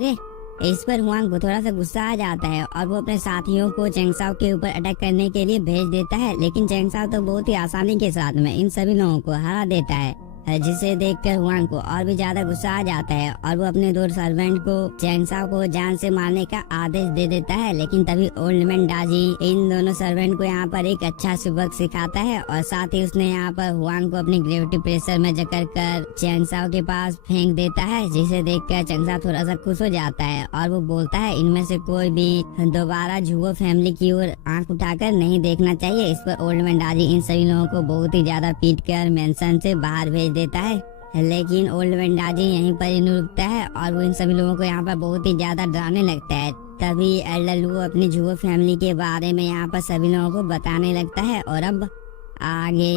जाओगे। इस पर हुआंग को थोड़ा सा गुस्सा आ जाता है और वो अपने साथियों को चेंग साओ के ऊपर अटैक करने के लिए भेज देता है, लेकिन चेंग साओ तो बहुत ही आसानी के साथ में इन सभी लोगों को हरा देता है, जिसे देखकर हुआंग को और भी ज्यादा गुस्सा आ जाता है और वो अपने 2 सर्वेंट को चेंग साओ को जान से मारने का आदेश दे देता है। लेकिन तभी ओल्ड मैन डाजी इन दोनों सर्वेंट को यहाँ पर एक अच्छा सबक सिखाता है और साथ ही उसने यहाँ पर हुआंग को अपनी ग्रेविटी प्रेशर में जकड़ कर चेंग साओ के पास फेंक देता है, जिसे देखकर चेंग साओ थोड़ा सा खुश हो जाता है और वो बोलता है इनमें से कोई भी दोबारा झुओ फैमिली की ओर आंख उठाकर नहीं देखना चाहिए। इस पर ओल्ड मैन डाजी इन सभी लोगों को बहुत ही ज्यादा पीट कर मेंशन से बाहर भेज देता है, लेकिन ओल्ड मैन डाजी यहीं पर ही रुकता है और वो इन सभी लोगों को यहाँ पर बहुत ही ज्यादा डराने लगता है। तभी एल्डर लुओ अपनी झुओ फैमिली के बारे में यहाँ पर सभी लोगों को बताने लगता है। और अब आगे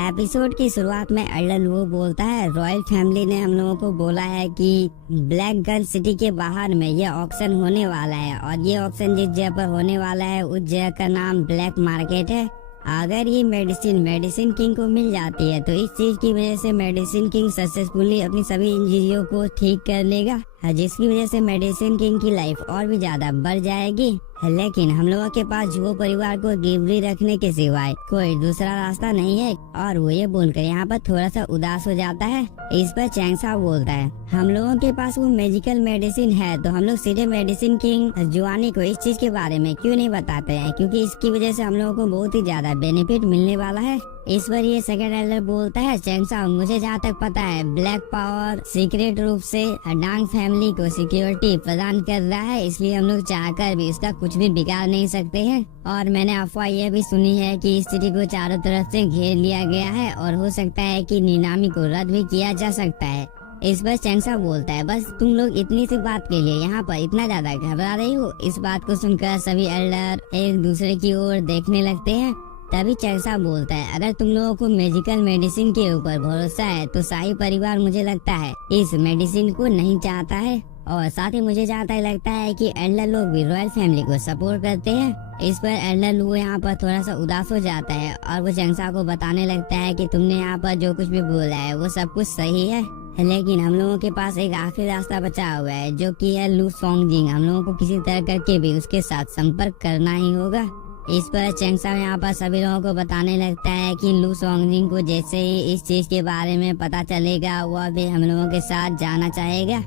एपिसोड की शुरुआत में एल्डर लुओ बोलता है रॉयल फैमिली ने हम लोगों को बोला है कि ब्लैक गन सिटी के बाहर में ये ऑक्शन होने वाला है और ये ऑक्शन जिस जगह पर होने वाला है उस जगह का नाम ब्लैक मार्केट है। अगर ये मेडिसिन किंग को मिल जाती है तो इस चीज की वजह से मेडिसिन किंग सक्सेसफुली अपनी सभी इंजरियों को ठीक कर लेगा, जिसकी वजह से मेडिसिन किंग की लाइफ और भी ज्यादा बढ़ जाएगी। लेकिन हम लोगों के पास झुओ परिवार को गिरवी रखने के सिवाय कोई दूसरा रास्ता नहीं है और वो ये बोलकर यहाँ पर थोड़ा सा उदास हो जाता है। इस पर चेंग साओ बोलता है हम लोगों के पास वो मैजिकल मेडिसिन है तो हम लोग सीधे मेडिसिन किंग जुआनी को इस चीज के बारे में क्यों नहीं बताते हैं, क्योंकि इसकी वजह से हम लोगों को बहुत ही ज्यादा बेनिफिट मिलने वाला है। इस पर ये सेकंड एल्डर बोलता है चेंग साओ मुझे जहाँ तक पता है ब्लैक पावर सीक्रेट रूप से डांग फैमिली को सिक्योरिटी प्रदान कर रहा है, इसलिए हम लोग चाहकर भी इसका कुछ भी बिगाड़ नहीं सकते हैं। और मैंने अफवाह यह भी सुनी है कि इस सिटी को चारों तरफ से घेर लिया गया है और हो सकता है कि नीलामी को रद्द भी किया जा सकता है। इस पर चेंग साओ बोलता है बस तुम लोग इतनी सी बात के लिए यहाँ पर इतना ज्यादा घबरा रही हो। इस बात को सुनकर सभी एल्डर एक दूसरे की ओर देखने लगते हैं। तभी चेंग साओ बोलता है अगर तुम लोगों को मैजिकल मेडिसिन के ऊपर भरोसा है तो शाही परिवार मुझे लगता है इस मेडिसिन को नहीं चाहता है और साथ ही मुझे जहाँ तक लगता है कि एल्डर लोग भी रॉयल फैमिली को सपोर्ट करते हैं। इस पर एल्डर लुओ यहाँ पर थोड़ा सा उदास हो जाता है और वो चेंग साओ को बताने लगता है कि तुमने यहाँ पर जो कुछ भी बोला है वो सब कुछ सही है, लेकिन हम लोगों के पास एक आखिरी रास्ता बचा हुआ है जो कि है लू सोंगजिंग। हम लोगों को किसी तरह करके भी उसके साथ संपर्क करना ही होगा। इस पर चेंग साओ यहाँ पर सभी लोगों को बताने लगता है कि लू सोंगजिंग को जैसे ही इस चीज के बारे में पता चलेगा वह भी हम लोगों के साथ जाना चाहेगा।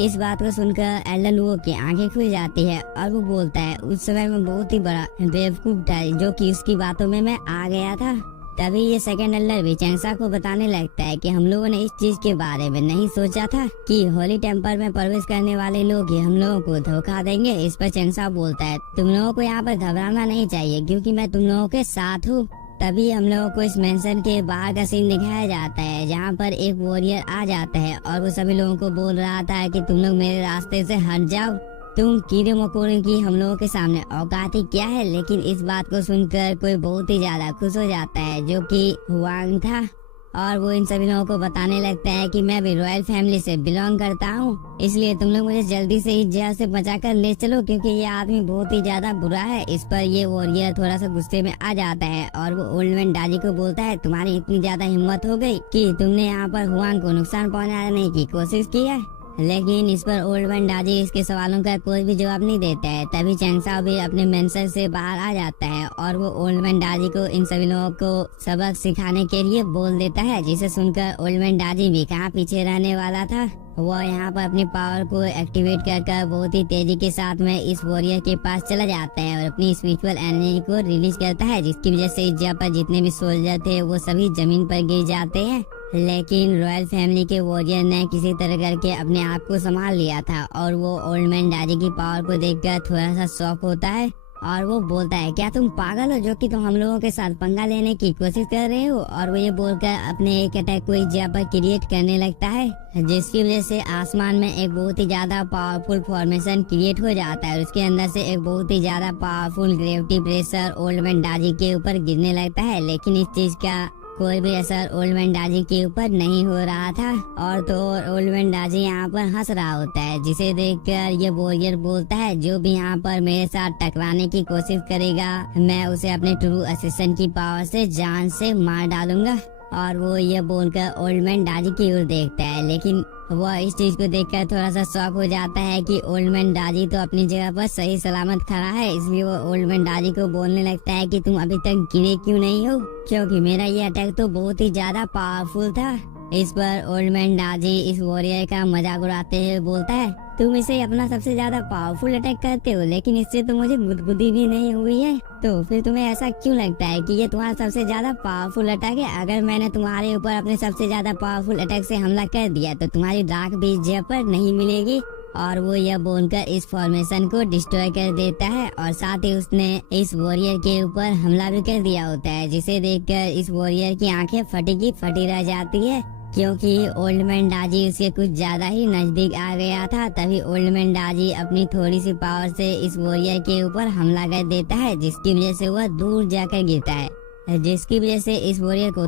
इस बात को सुनकर एल्डर लुओ की आंखें खुल जाती है और वो बोलता है उस समय में बहुत ही बड़ा बेवकूफ था जो कि उसकी बातों में मैं आ गया था। तभी ये सेकंड एल्डर भी चेंग साओ को बताने लगता है कि हम लोगों ने इस चीज के बारे में नहीं सोचा था कि होली टेम्पल में प्रवेश करने वाले लोग ही हम लोगों को धोखा देंगे। इस पर चेंग साओ बोलता है तुम लोगों को यहाँ पर घबराना नहीं चाहिए क्योंकि मैं तुम लोगों के साथ हूँ। तभी हम लोगों को इस मेंशन के बाहर का सीन दिखाया जाता है जहाँ पर एक वॉरियर आ जाता है और वो सभी लोगों को बोल रहा था कि तुम लोग मेरे रास्ते से हट जाओ, तुम कीड़े मकोड़े की हम लोगों के सामने औकात ही क्या है। लेकिन इस बात को सुनकर कोई बहुत ही ज्यादा खुश हो जाता है जो कि हुआंग था और वो इन सभी लोगों को बताने लगता है कि मैं भी रॉयल फैमिली से बिलोंग करता हूँ, इसलिए तुम लोग मुझे जल्दी से इस जेल से बचा कर ले चलो क्योंकि ये आदमी बहुत ही ज्यादा बुरा है। इस पर ये वॉरियर थोड़ा सा गुस्से में आ जाता है और वो ओल्ड मैन डाजी को बोलता है तुम्हारी इतनी ज्यादा हिम्मत हो गई कि तुमने यहाँ पर हुआंग को नुकसान पहुँचाने की कोशिश की है। लेकिन इस पर ओल्ड मैन डाजी इसके सवालों का कोई भी जवाब नहीं देता है। तभी चेंग साओ भी अपने मेंशन से बाहर आ जाता है और वो ओल्ड मैन डाजी को इन सभी लोगों को सबक सिखाने के लिए बोल देता है, जिसे सुनकर ओल्ड मैन डाजी भी कहाँ पीछे रहने वाला था। वो यहाँ पर अपनी पावर को एक्टिवेट कर बहुत ही तेजी के साथ में इस वॉरियर के पास चला जाता है और अपनी स्पिरिचुअल एनर्जी को रिलीज करता है, जिसकी वजह से इस जगह पर जितने भी सोल्जर थे वो सभी जमीन पर गिर जाते हैं। लेकिन रॉयल फैमिली के वॉरियर ने किसी तरह करके अपने आप को संभाल लिया था और वो ओल्ड मैन डाजी की पावर को देखकर थोड़ा सा शॉक होता है और वो बोलता है क्या तुम पागल हो जो कि तुम हम लोगों के साथ पंगा लेने की कोशिश कर रहे हो। और वो ये बोलकर अपने एक अटैक को इस जगह पर क्रिएट करने लगता है, जिसकी वजह से आसमान में एक बहुत ही ज्यादा पावरफुल फॉर्मेशन क्रिएट हो जाता है और उसके अंदर से एक बहुत ही ज्यादा powerful gravity pressure old man डाजी के ऊपर गिरने लगता है। लेकिन इस चीज का कोई भी असर ओल्ड मैन डाजी के ऊपर नहीं हो रहा था और तो ओल्ड मैन डाजी यहाँ पर हंस रहा होता है, जिसे देखकर ये वॉरियर बोलता है जो भी यहाँ पर मेरे साथ टकराने की कोशिश करेगा मैं उसे अपने ट्रू असिस्टेंट की पावर से जान से मार डालूंगा। और वो ये बोलकर ओल्ड मैन डाजी की ओर देखता है, लेकिन वह इस चीज को देखकर थोड़ा सा शॉक हो जाता है कि ओल्ड मैन डाजी तो अपनी जगह पर सही सलामत खड़ा है। इसलिए वो ओल्ड मैन डाजी को बोलने लगता है कि तुम अभी तक गिरे क्यों नहीं हो, क्योंकि मेरा ये अटैक तो बहुत ही ज्यादा पावरफुल था। इस पर ओल्ड मैन डाजी इस वॉरियर का मजाक उड़ाते हुए बोलता है, तुम इसे अपना सबसे ज्यादा पावरफुल अटैक करते हो, लेकिन इससे तो मुझे गुदगुदी भी नहीं हुई है, तो फिर तुम्हें ऐसा क्यों लगता है कि ये तुम्हारा सबसे ज्यादा पावरफुल अटैक है? अगर मैंने तुम्हारे ऊपर अपने सबसे ज्यादा पावरफुल अटैक से हमला कर दिया तो तुम्हारी डार्क बीच जगह पर नहीं मिलेगी। और वो यह बोलकर इस फॉर्मेशन को डिस्ट्रॉय कर देता है और साथ ही उसने इस वॉरियर के ऊपर हमला भी कर दिया होता है, जिसे देखकर इस वॉरियर की आंखें फटी की फटी रह जाती है, क्योंकि ओल्ड मैन डाजी उसके कुछ ज्यादा ही नजदीक आ गया था। तभी ओल्ड मैन डाजी अपनी थोड़ी सी पावर से इस वॉरियर के ऊपर हमला कर देता है, जिसकी वजह से वह दूर जाकर गिरता है, जिसकी वजह से इस वॉरियर को